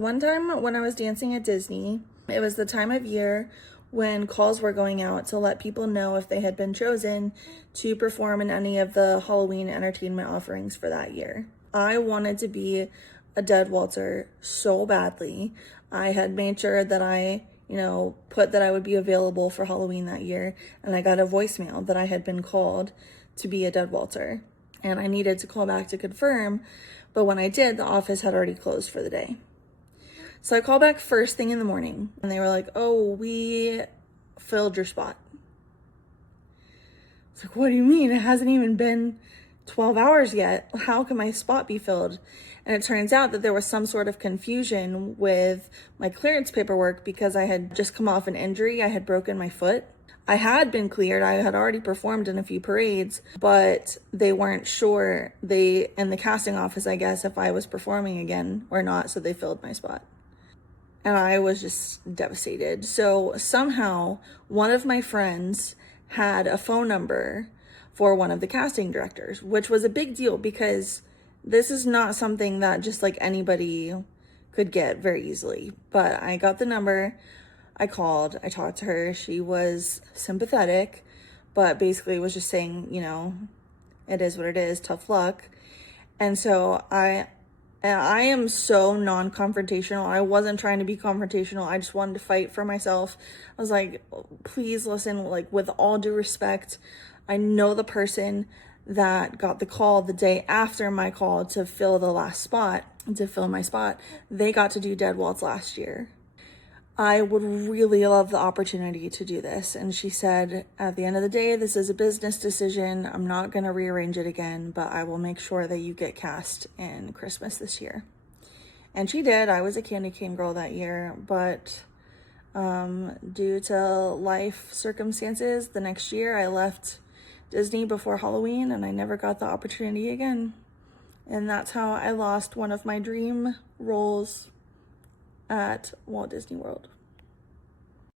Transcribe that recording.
One time when I was dancing at Disney, it was the time of year when calls were going out to let people know if they had been chosen to perform in any of the Halloween entertainment offerings for that year. I wanted to be a dead waltzer so badly. I had made sure that I put that I would be available for Halloween that year, and I got a voicemail that I had been called to be a dead waltzer, and I needed to call back to confirm, but when I did, the office had already closed for the day. So I called back first thing in the morning, and they were like, "Oh, we filled your spot." It's like, what do you mean? It hasn't even been 12 hours yet. How can my spot be filled? And it turns out that there was some sort of confusion with my clearance paperwork because I had just come off an injury. I had broken my foot. I had been cleared. I had already performed in a few parades, but they weren't sure, in the casting office, I guess, if I was performing again or not, so they filled my spot. And I was just devastated. So somehow one of my friends had a phone number for one of the casting directors, which was a big deal because this is not something that just like anybody could get very easily. But I got the number, I called, I talked to her. She was sympathetic, but basically was just saying, it is what it is, tough luck. And so I am so non-confrontational. I wasn't trying to be confrontational. I just wanted to fight for myself. I was like, please listen, like with all due respect, I know the person that got the call the day after my call to fill my spot. They got to do Dead Waltz last year. I would really love the opportunity to do this. And she said, at the end of the day, this is a business decision. I'm not going to rearrange it again, but I will make sure that you get cast in Christmas this year. And she did. I was a candy cane girl that year, but due to life circumstances, the next year I left Disney before Halloween and I never got the opportunity again. And that's how I lost one of my dream roles at Walt Disney World.